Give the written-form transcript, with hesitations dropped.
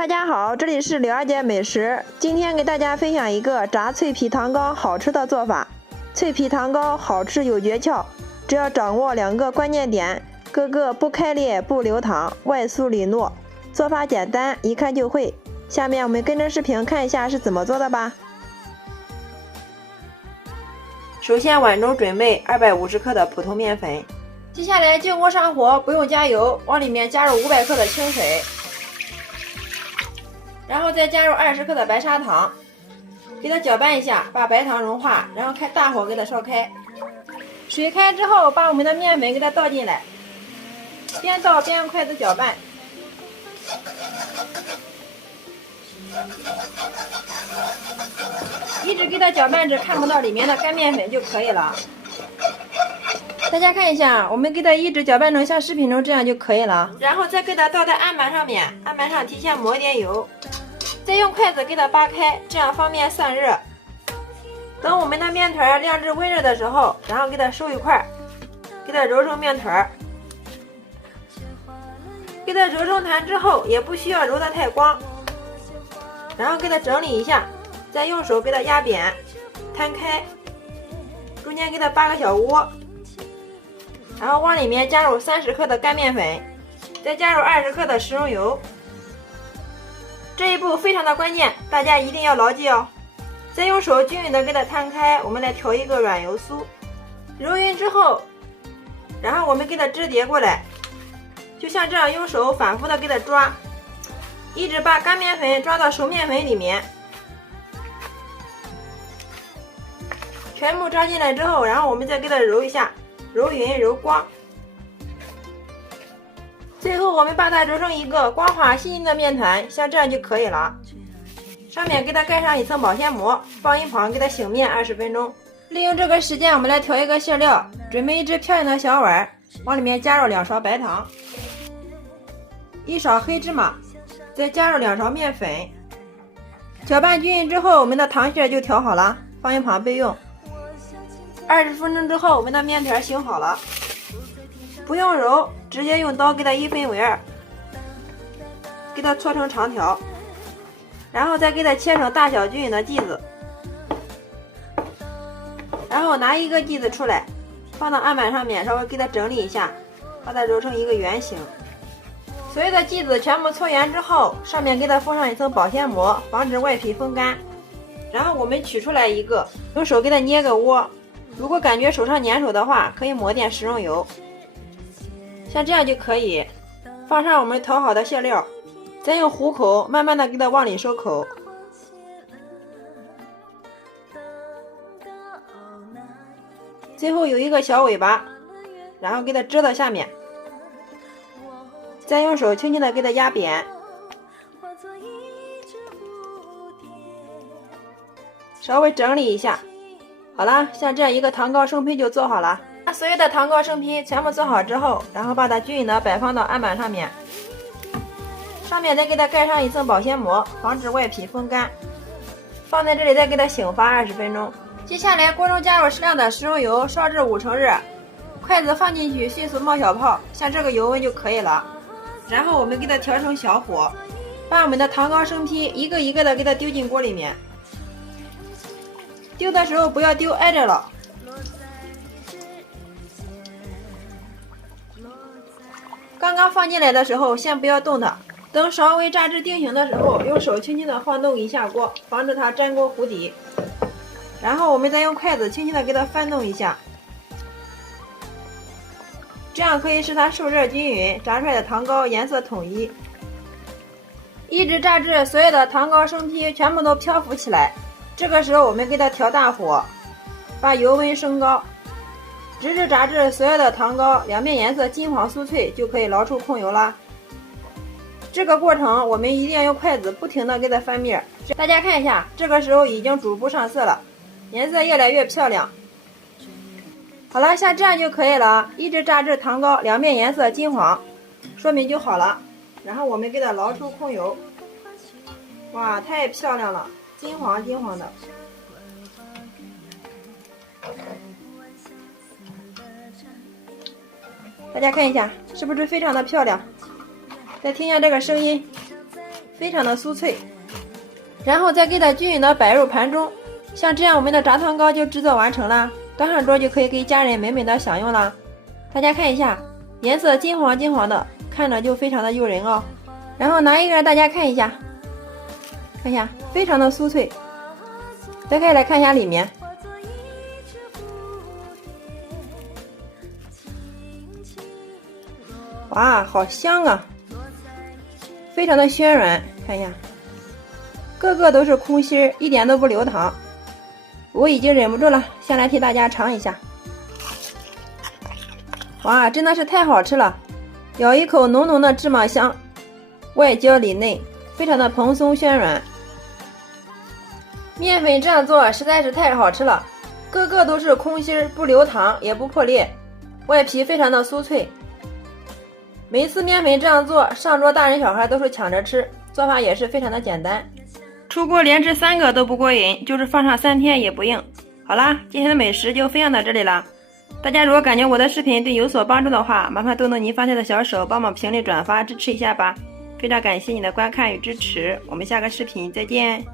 大家好，这里是柳二姐美食。今天给大家分享一个炸脆皮糖糕好吃的做法。脆皮糖糕好吃有诀窍，只要掌握2个关键点，个个不开裂不流淌，外酥里糯。做法简单，一看就会。下面我们跟着视频看一下是怎么做的吧。首先碗中准备250克的普通面粉。接下来进锅上火，不用加油，往里面加入500克的清水，然后再加入20克的白砂糖，给它搅拌一下，把白糖融化，然后开大火给它烧开。水开之后，把我们的面粉给它倒进来，边倒边用筷子搅拌。一直给它搅拌至看不到里面的干面粉就可以了。大家看一下，我们给它一直搅拌成像视频中这样就可以了。然后再给它倒在案板上面，案板上提前抹一点油，再用筷子给它扒开，这样方便散热。等我们的面团晾至温热的时候，然后给它收一块，给它揉成面团。给它揉成团之后，也不需要揉得太光，然后给它整理一下，再用手给它压扁，摊开，中间给它扒个小窝，然后往里面加入30克的干面粉，再加入20克的食用油。这一步非常的关键，大家一定要牢记哦。再用手均匀的给它摊开，我们来调一个软油酥。揉匀之后，然后我们给它支叠过来，就像这样用手反复的给它抓，一直把干面粉抓到熟面粉里面。全部抓进来之后，然后我们再给它揉一下，揉匀揉光。最后我们把它揉成一个光滑细腻的面团，像这样就可以了。上面给它盖上一层保鲜膜，放一旁给它醒面20分钟。利用这个时间，我们来调一个馅料，准备一只漂亮的小碗，往里面加入2勺白糖，1勺黑芝麻，再加入2勺面粉，搅拌均匀之后，我们的糖馅就调好了，放一旁备用。20分钟之后，我们的面团醒好了，不用揉，直接用刀给它1分为2，给它搓成长条，然后再给它切成大小均匀的剂子，然后拿一个剂子出来，放到案板上面，稍微给它整理一下，把它揉成一个圆形。所有的剂子全部搓圆之后，上面给它敷上一层保鲜膜，防止外皮风干。然后我们取出来一个，用手给它捏个窝，如果感觉手上粘手的话，可以抹点食用油，像这样就可以。放上我们调好的馅料，再用虎口慢慢的给它往里收口。最后有一个小尾巴，然后给它支到下面，再用手轻轻的给它压扁，稍微整理一下。好了，像这样一个糖糕生坯就做好了。把所有的糖糕生坯全部做好之后，然后把它均匀的摆放到案板上面，上面再给它盖上一层保鲜膜，防止外皮风干。放在这里再给它醒发20分钟。接下来锅中加入适量的食用油，烧至5成热，筷子放进去迅速冒小泡，像这个油温就可以了。然后我们给它调成小火，把我们的糖糕生坯一个一个的给它丢进锅里面。丢的时候不要丢挨着了，刚刚放进来的时候先不要动它，等稍微炸至定型的时候，用手轻轻的晃动一下锅，防止它粘锅糊底。然后我们再用筷子轻轻的给它翻动一下，这样可以使它受热均匀，炸出来的糖糕颜色统一。一直炸至所有的糖糕生坯全部都漂浮起来，这个时候我们给它调大火，把油温升高，直至炸至所有的糖糕两面颜色金黄酥脆，就可以捞出控油啦。这个过程我们一定要用筷子不停的给它翻面。大家看一下，这个时候已经逐步上色了，颜色越来越漂亮。好了，像这样就可以了，一直炸至糖糕两面颜色金黄，说明就好了。然后我们给它捞出控油，哇，太漂亮了，金黄金黄的。大家看一下，是不是非常的漂亮？再听一下这个声音，非常的酥脆。然后再给它均匀的摆入盘中，像这样我们的炸糖糕就制作完成了，端上桌就可以给家人美美的享用了。大家看一下，颜色金黄金黄的，看着就非常的诱人哦。然后拿一个让大家看一下，看一下，非常的酥脆。再开来看一下里面，哇，好香啊，非常的暄软，看一下，个个都是空心，一点都不流糖。我已经忍不住了，先来替大家尝一下。哇，真的是太好吃了，咬一口浓浓的芝麻香，外焦里内，非常的蓬松暄软。面粉这样做实在是太好吃了，个个都是空心，不流糖也不破裂，外皮非常的酥脆。每次面粉这样做，上桌大人小孩都是抢着吃，做法也是非常的简单。出锅连吃3个都不过瘾，就是放上3天也不硬。好啦，今天的美食就分享到这里了。大家如果感觉我的视频对有所帮助的话，麻烦动动您发财的小手，帮忙评论转发支持一下吧。非常感谢你的观看与支持，我们下个视频再见。